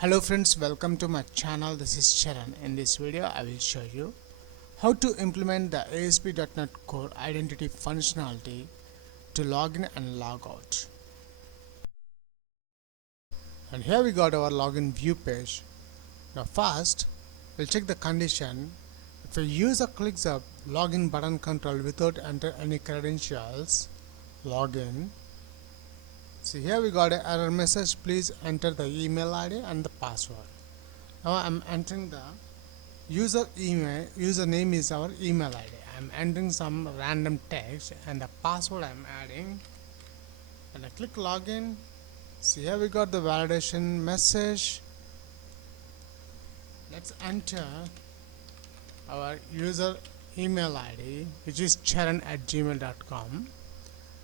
Hello friends, welcome to my channel. This is Charan. In this video I will show you how to implement the ASP.NET Core identity functionality to login and log out. And here we got our login view page. Now first we'll check the condition. If a user clicks the login button control without enter any credentials, login. See, here we got an error message. Please enter the email ID and the password. Now I'm entering the username is our email ID. I'm entering some random text and the password I'm adding, and I click login. See, here we got the validation message. Let's enter our user email ID, which is charan@gmail.com,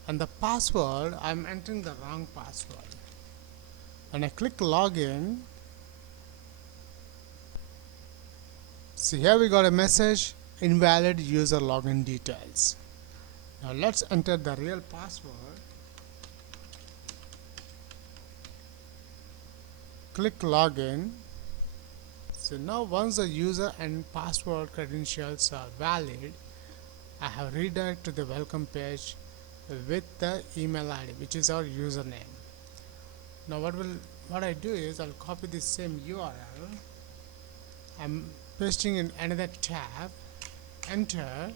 and the password I'm entering the wrong password. And I click login. See, here we got a message, invalid user login details. Now let's enter the real password. Click login. So now once the user and password credentials are valid, I have redirected to the welcome page with the email ID, which is our username. Now what I do is I'll copy this same URL. I'm pasting in another tab, enter.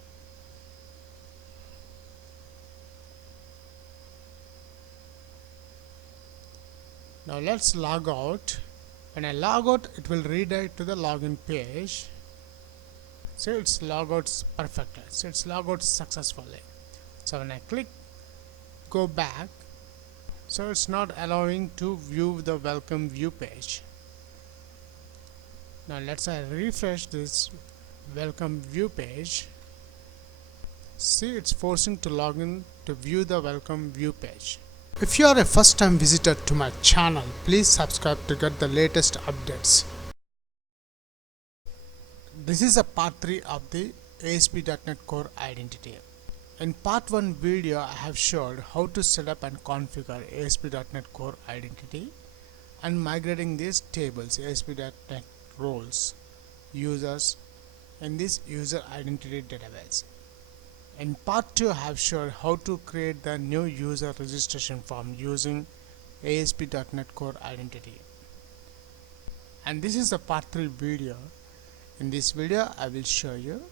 Now let's log out. When I log out, it will redirect to the login page. So it's log out perfectly. So it's log out successfully. So when I click go back, so it's not allowing to view the welcome view page. Now let's refresh this welcome view page. See, it's forcing to log in to view the welcome view page. If you are a first time visitor to my channel, please subscribe to get the latest updates. This is a part 3 of the ASP.NET Core identity. In part 1 video, I have showed how to set up and configure ASP.NET Core identity and migrating these tables, ASP.NET roles, users in this user identity database. In part 2, I have showed how to create the new user registration form using ASP.NET Core identity. And this is a part 3 video. In this video, I will show you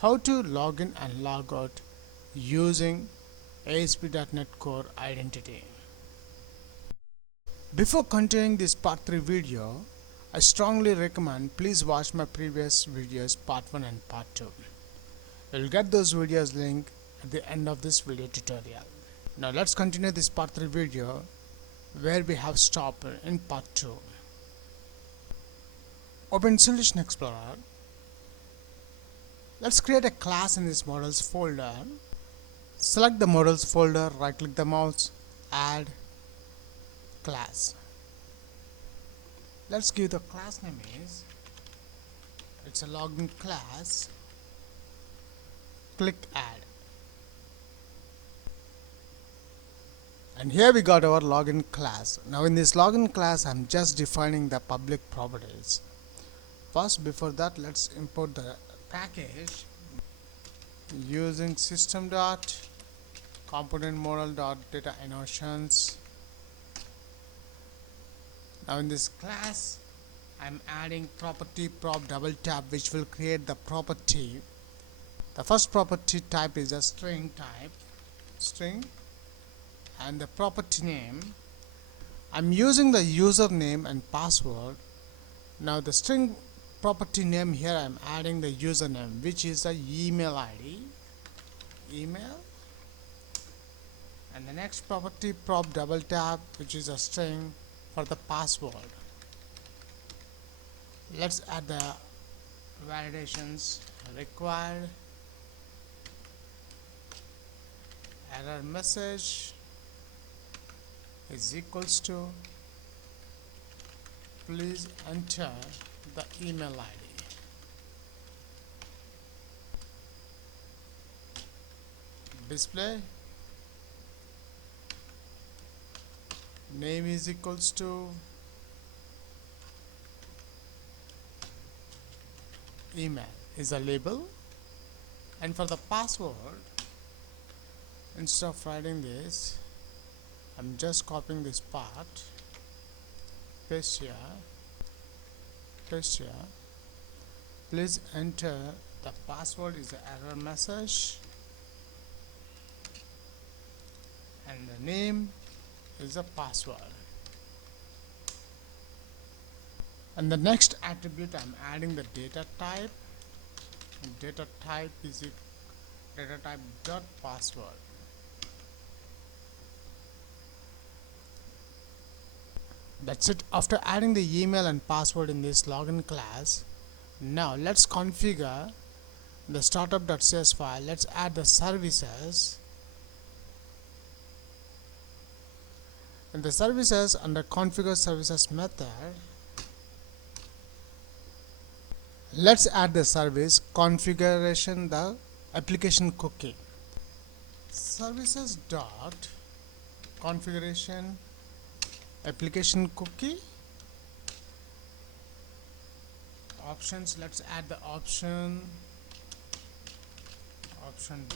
how to log in and log out using ASP.NET Core identity. Before continuing this part 3 video, I strongly recommend please watch my previous videos part 1 and part 2. You'll get those videos link at the end of this video tutorial. Now let's continue this part 3 video where we have stopped in part 2. Open Solution Explorer. Let's create a class in this models folder. Select the models folder, right click the mouse, add class. Let's give the class name is, it's a login class. Click add. And here we got our login class. Now in this login class, I'm just defining the public properties. First, before that, let's import the package using system.componentModel.data notions. Now in this class, I'm adding property prop double tap, which will create the property. The first property type is a string type, string, and the property name. I'm using the username and password. Now the string property name here, I'm adding the username, which is the email ID, email, and the next property prop double tap, which is a string for the password. Let's add the validations required. Error message is equals to, please enter the email ID. Display name is equals to email is a label, and for the password, instead of writing this, I'm just copying this part, paste here, paste here. Please enter the password is the error message, and the name is a password. And the next attribute, I'm adding the data type, and data type is data type dot password. That's it. After adding the email and password in this login class, now let's configure the startup.cs file. Let's add the services. In the services, under configure services method, let's add the service configuration, the application cookie. Services dot configuration application cookie. Options, let's add the option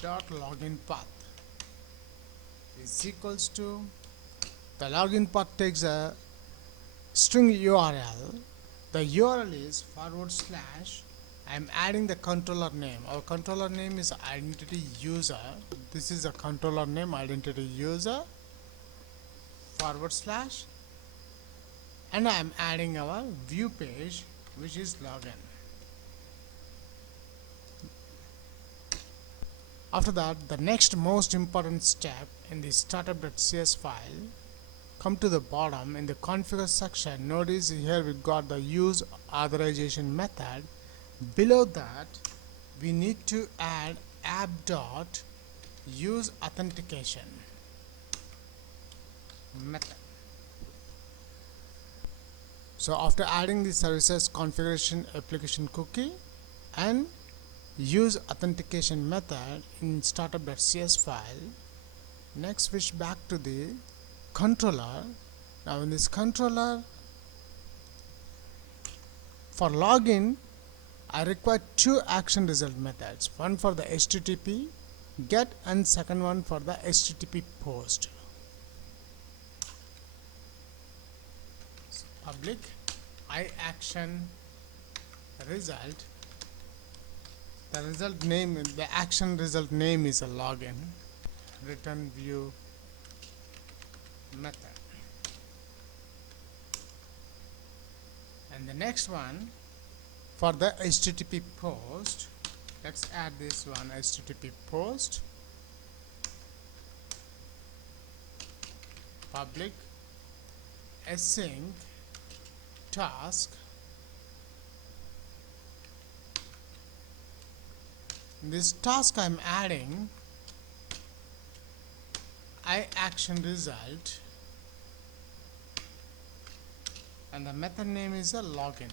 dot login path is equals to, the login path takes a string URL. The URL is /. I'm adding the controller name. Our controller name is identity user. This is a controller name, identity user /, and I'm adding our view page, which is login. After that, the next most important step in the startup.cs file, come to the bottom in the configure section. Notice here we got the use authorization method. Below that, we need to add app.use authentication method. So after adding the services configuration application cookie and use authentication method in startup.cs file, next switch back to the controller. Now in this controller, for login, I require two action result methods, one for the HTTP get and second one for the HTTP post. Public IActionResult. The result name, the action result name is a login. Return view method. And the next one for the HTTP post, let's add this one, HTTP post, public async task. In this task I'm adding IActionResult, and the method name is a login.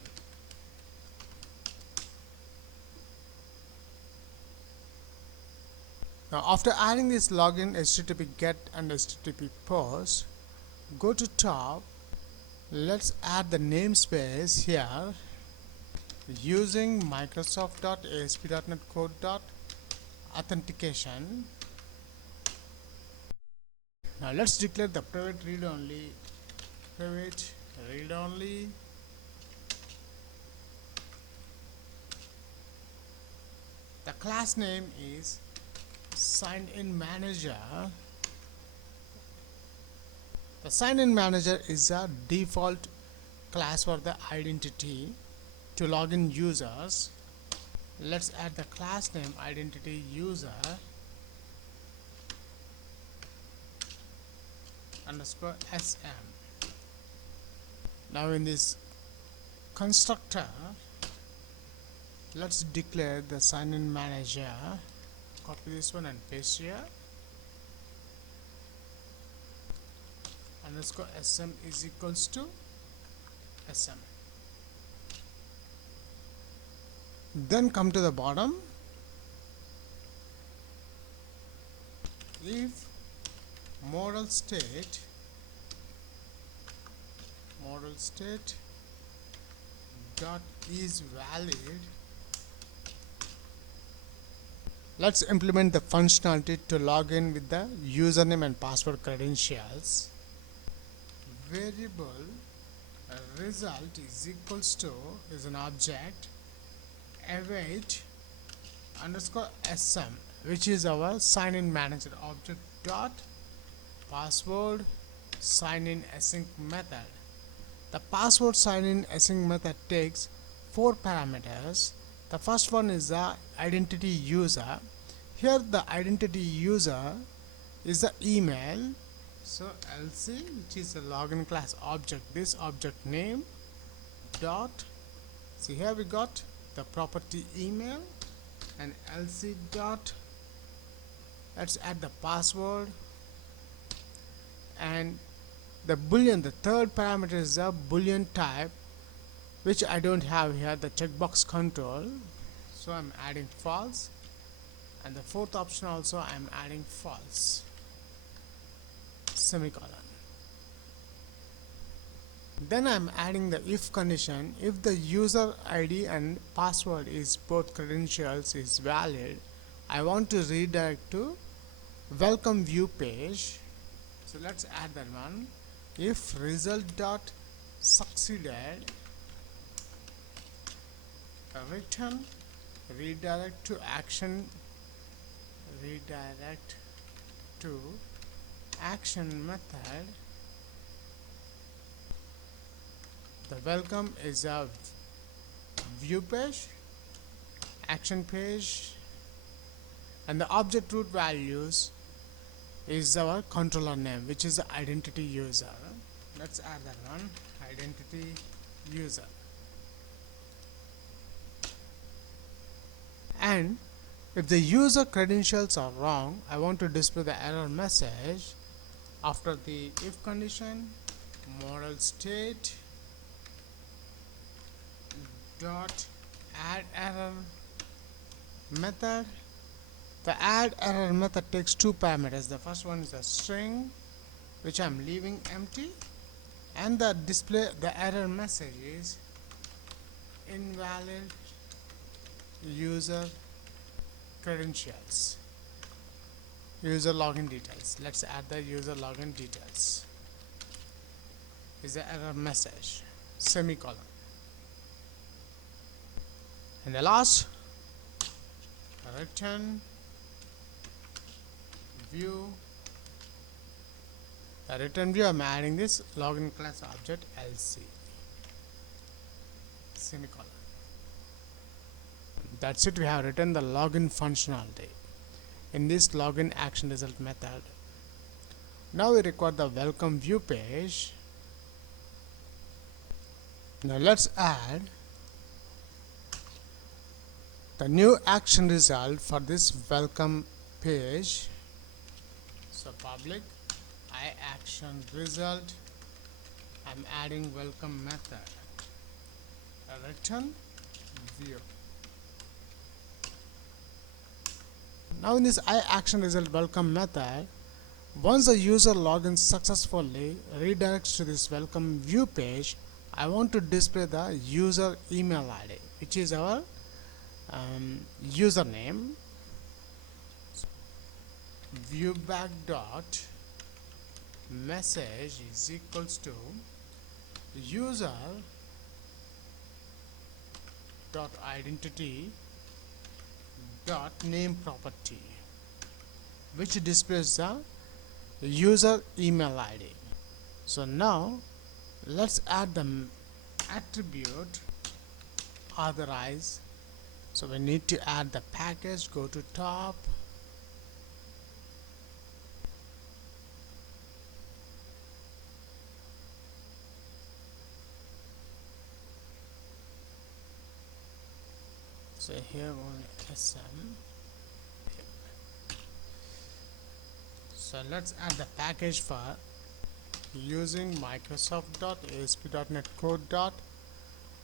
Now after adding this login, HTTP get and HTTP post, go to top. Let's add the namespace here using Microsoft.ASP.NET Code.authentication. Now let's declare the private read only. Private read only. The class name is SignInManager. The SignInManager is a default class for the identity to login users. Let's add the class name identity user underscore SM. Now in this constructor, let's declare the SignInManager. Copy this one and paste here. Underscore SM is equals to SM. Then come to the bottom. If model state dot is valid, Let's implement the functionality to log in with the username and password credentials. Variable result is equals to is an object await underscore sm, which is our sign in manager object dot password sign in async method. The password sign in async method takes four parameters. The first one is the identity user. Here the identity user is the email. So lc, which is a login class object, this object name dot, see here we got the property email, and lc dot, let's add the password, and the boolean, the third parameter is the boolean type, which I don't have here, the checkbox control, so I'm adding false, and the fourth option also I'm adding false, semicolon. Then I'm adding the if condition. If the user ID and password is both credentials is valid, I want to redirect to welcome view page. So let's add that one. If result dot succeeded, return redirect to action method. The welcome is a view page, action page, and the object root values is our controller name, which is the identity user. Let's add that one, identity user. And if the user credentials are wrong, I want to display the error message after the if condition model state dot add error method. The add error method takes two parameters. The first one is a string, which I'm leaving empty, and the display the error message is invalid user credentials, user login details. Let's add the user login details is the error message, semicolon. And the last, return view. The return view, I'm adding this login class object lc, semicolon. That's it, we have written the login functionality in this login action result method. Now we require the welcome view page. Now let's add the new action result for this welcome page. So public IActionResult, I'm adding welcome method, return view. Now in this IActionResult welcome method, once the user logins successfully redirects to this welcome view page, I want to display the user email ID, which is our username. Viewback dot message is equals to user dot identity dot name property, which displays the user email ID. So now let's add the attribute authorize. So we need to add the package, go to top, so here on sm. So let's add the package for using Microsoft.ASP.NET Core dot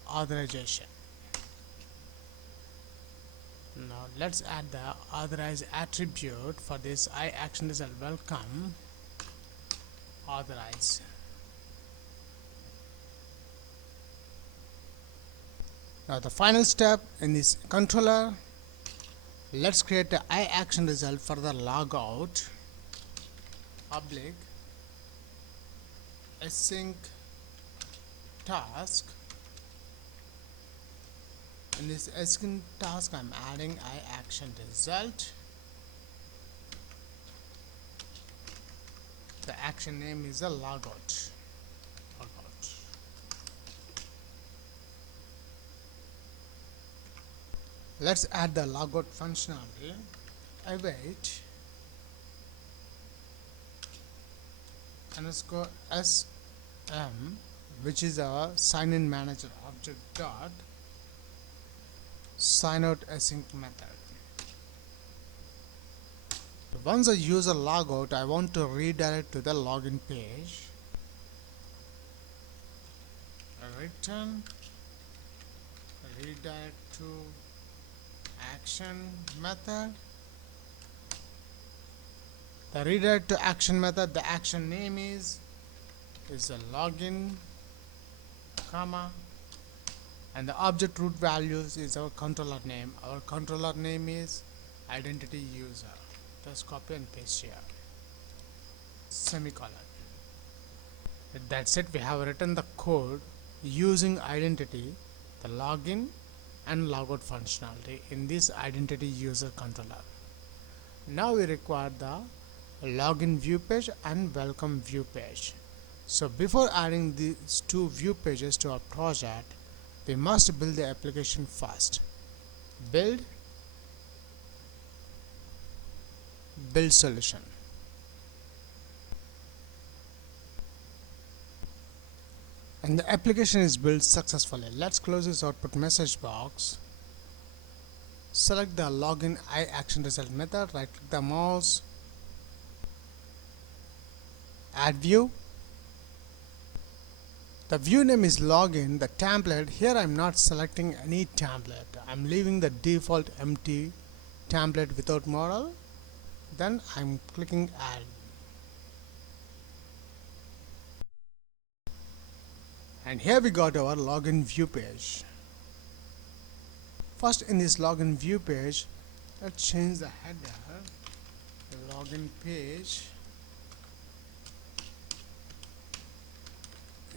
authorization. Now let's add the authorize attribute for this IActionResult welcome authorize. Now the final step in this controller, Let's create the IActionResult for the logout public async task. In this async task, I'm adding IActionResult. The action name is a logout. Let's add the logout functionality. Await underscore sm, which is our SignInManager object dot signout async method. Once a user log out, I want to redirect to the login page. Return redirect to action method. The redirect to action method, the action name is a login, comma, and the object root values is our controller name. Our controller name is identity user. Just copy and paste here. Semicolon. That's it. We have written the code using identity, the login and logout functionality in this identity user controller. Now we require the login view page and welcome view page. So before adding these two view pages to our project, we must build the application first. Build solution. And the application is built successfully. Let's close this output message box. Select the login IActionResult method, right click the mouse, add view. The view name is login. The template, here I'm not selecting any template. I'm leaving the default empty template without model. Then I'm clicking add. And here we got our login view page. First, in this login view page, let's change the header, the login page,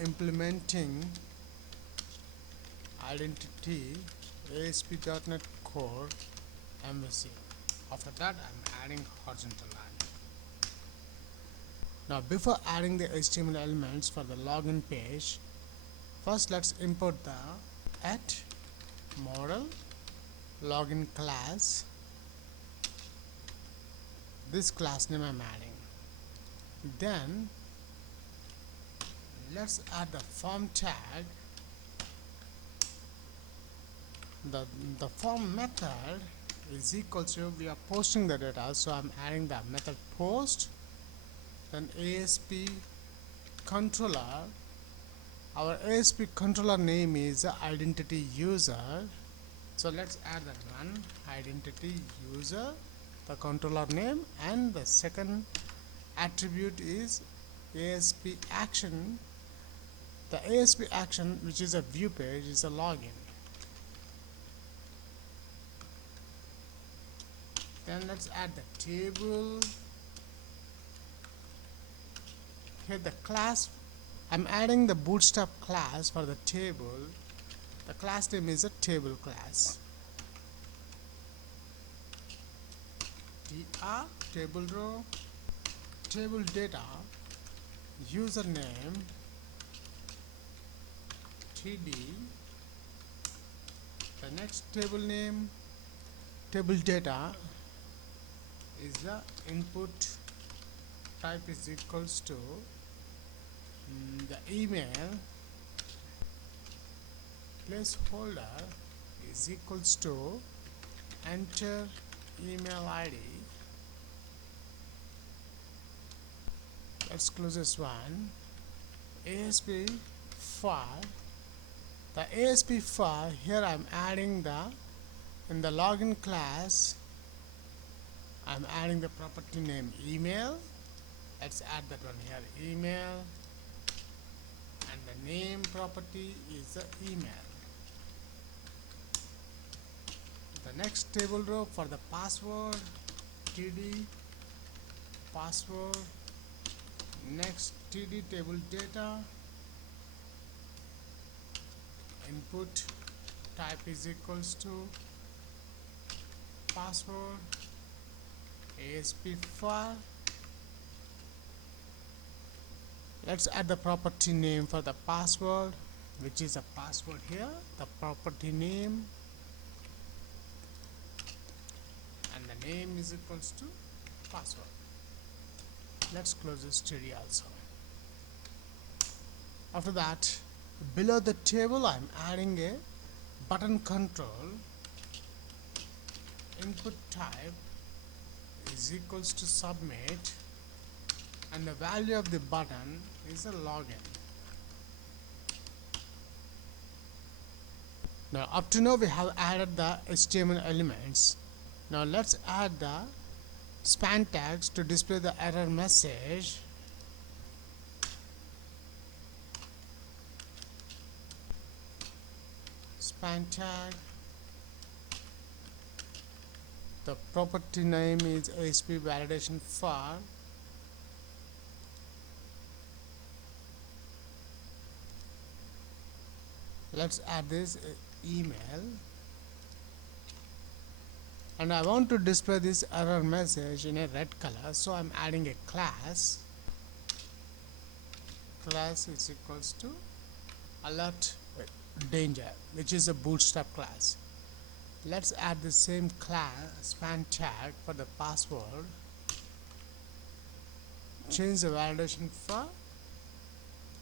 implementing identity ASP.NET Core MVC. After that, I'm adding horizontal line. Now, before adding the HTML elements for the login page, first let's import the @model login class. This class name I'm adding. Then let's add the form tag. The form method is equal to, we are posting the data, so I'm adding the method post. Then ASP controller. Our ASP controller name is identity user. So let's add that one, identity user, the controller name, and the second attribute is ASP action. The ASP action, which is a view page, is a login. Then let's add the table. Here the class, I'm adding the bootstrap class for the table. The class name is a table class. Table row, table data, username, TD, the next table name, table data is the input type is equals to the email, placeholder is equals to enter email ID. Let's close this one. ASP file. The ASP file, here I'm adding in the login class, I'm adding the property name email. Let's add that one here, email, and the name property is the email. The the next table row for the password, td password, next td table data, input type is equals to password ASP file. Let's add the property name for the password, which is a password here, the property name, and the name is equals to password. Let's close this td also. After that, below the table I'm adding a button control. Input type is equals to submit, and the value of the button is a login. Now up to now we have added the HTML elements. Now let's add the span tags to display the error message. Span tag, the property name is ASP validation file. Let's add this email, and I want to display this error message in a red color, so I'm adding a class. Class is equals to alert danger, which is a bootstrap class. Let's add the same class span tag for the password. Change the validation for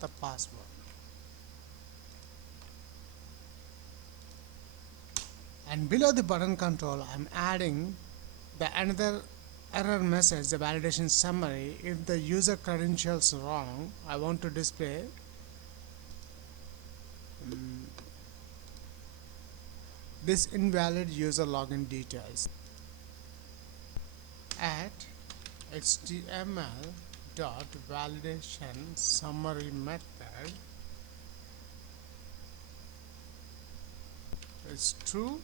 the password. And below the button control I'm adding the another error message, the validation summary. If the user credentials wrong, I want to display this invalid user login details. Add HTML dot validation summary method is true.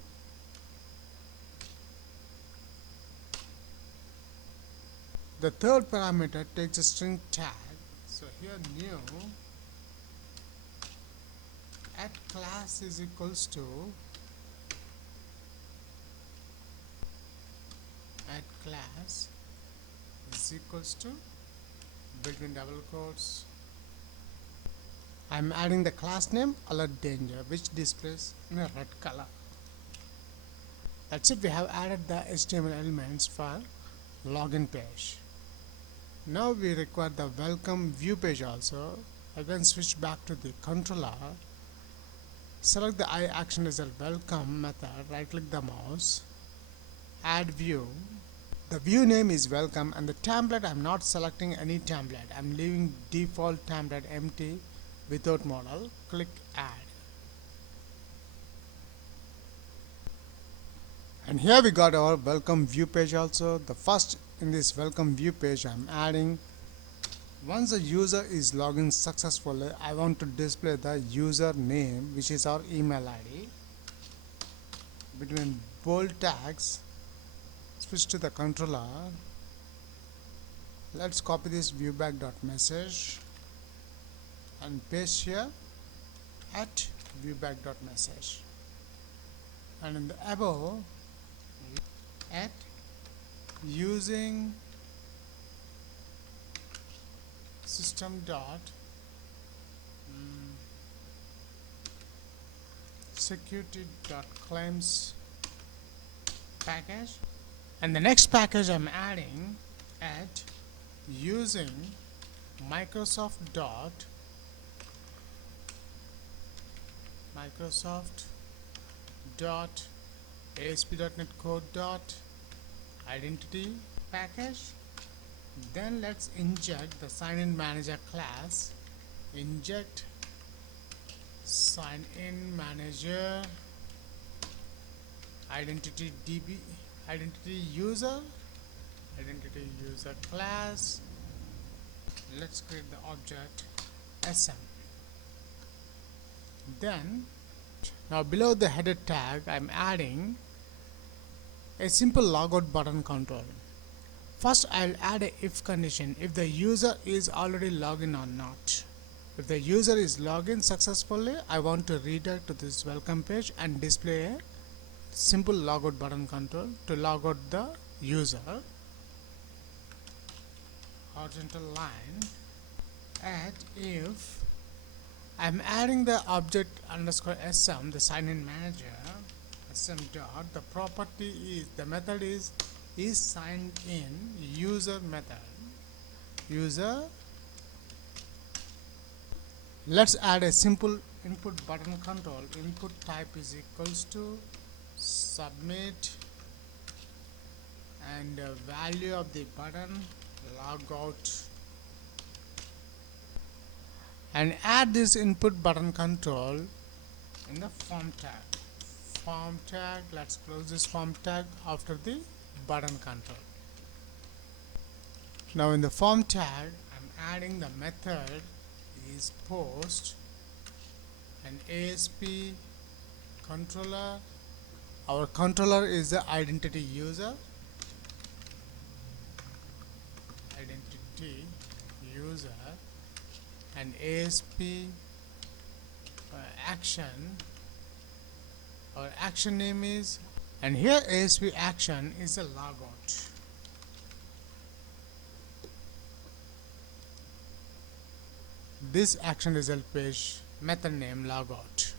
The third parameter takes a string tag, so here new add class is equals to add class is equals to between double quotes. I'm adding the class name alert danger, which displays in a red color. That's it, we have added the HTML elements for login page. Now we require the welcome view page also. Again switch back to the controller, select the IActionResult welcome method, right click the mouse, add view. The view name is welcome, and the template I'm not selecting any template. I'm leaving default template empty without model. Click add. And here we got our welcome view page also. The first in this welcome view page I'm adding, once the user is logged in successfully, I want to display the user name, which is our email ID. Between bold tags, switch to the controller. Let's copy this viewback.message and paste here at viewback.message, and in the above at using system dot security dot claims package, and the next package I'm adding at using Microsoft dot ASP.NET Core dot identity package. Then let's inject the SignInManager class. Inject SignInManager identity user class. Let's create the object SM. Then now below the header tag I'm adding A simple logout button control. First, I'll add a if condition if the user is already logged in or not. If the user is logged in successfully, I want to redirect to this welcome page and display a simple logout button control to log out the user. Horizontal line at if I'm adding the object underscore sm, the sign in manager, sm dot, the property is, the method is signed in user method. User, let's add a simple input button control. Input type is equals to submit and value of the button logout, and add this input button control in the form tag. Let's close this form tag after the button control. Now in the form tag, I'm adding the method is post and ASP controller. Our controller is the identity user. And ASP action, our action name is, and here ASP action is a logout. This action result page method name logout.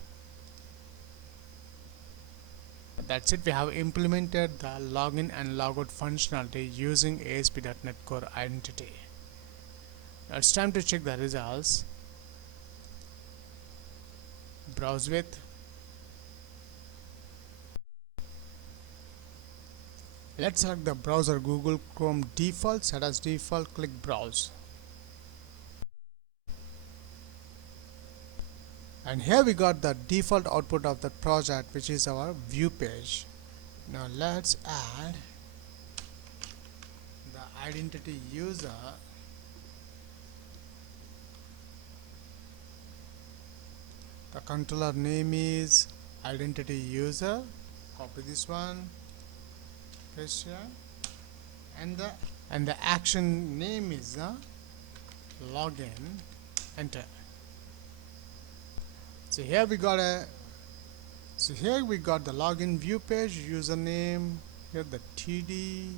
That's it. We have implemented the login and logout functionality using ASP.NET Core Identity. Now it's time to check the results. Browse with. Let's select the browser Google Chrome default, set as default, click browse. And here we got the default output of the project, which is our view page. Now let's add the identity user. The controller name is identity user. Copy this one, paste here, and the action name is login. Enter. So here we got the login view page, username, here the TD,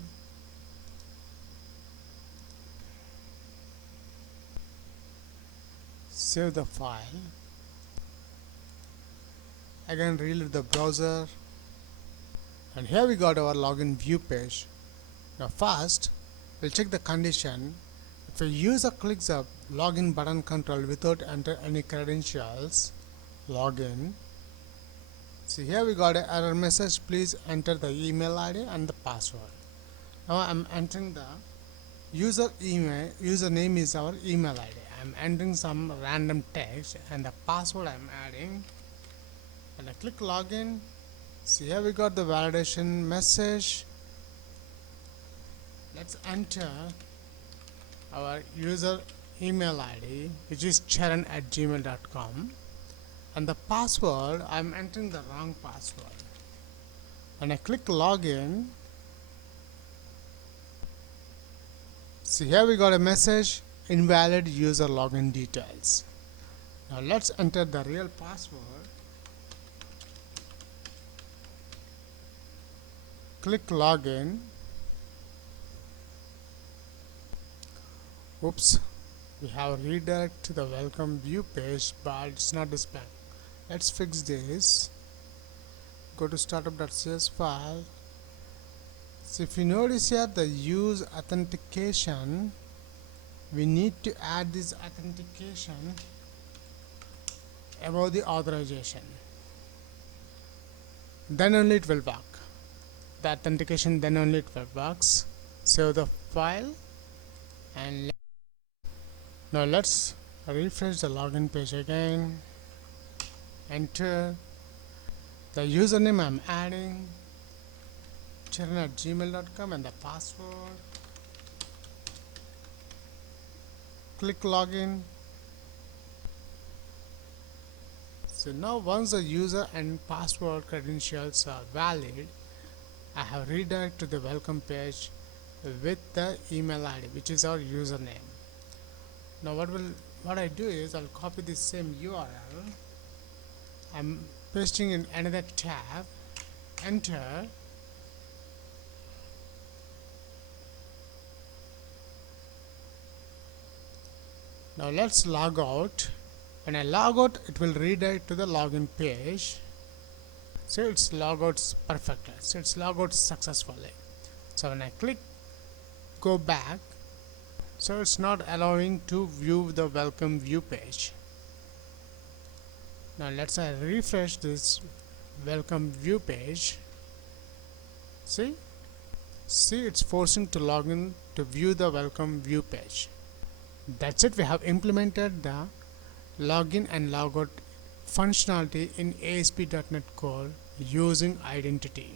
save the file, again reload the browser, and here we got our login view page. Now first we'll check the condition. If a user clicks the login button control without enter any credentials, login. See here we got an error message, please enter the email ID and the password. Now I'm entering the username is our email ID. I'm entering some random text and the password I'm adding, and I click login. See here we got the validation message. Let's enter our user email ID, which is charan@gmail.com. And the password, I'm entering the wrong password, and I click login. See here we got a message, invalid user login details. Now let's enter the real password. Click login. Oops, we have redirect to the welcome view page, but it's not displaying. Let's fix this. Go to startup.cs file. So if you notice here the use authentication, we need to add this authentication above the authorization. Then only it will work. The authentication, then only it will works. Save the file, and now let's refresh the login page again. Enter the username I'm adding, charan@gmail.com, and the password. Click login. So now once the user and password credentials are valid, I have redirected to the welcome page with the email ID, which is our username. Now what I do is I'll copy this same URL. I'm pasting in another tab, enter. Now let's log out. When I log out, it will redirect to the login page. So it's log out perfectly. So it's log out successfully. So when I click go back, so it's not allowing to view the welcome view page. Now let's refresh this welcome view page. See it's forcing to log in to view the welcome view page. That's it. We have implemented the login and logout functionality in ASP.NET Core using identity.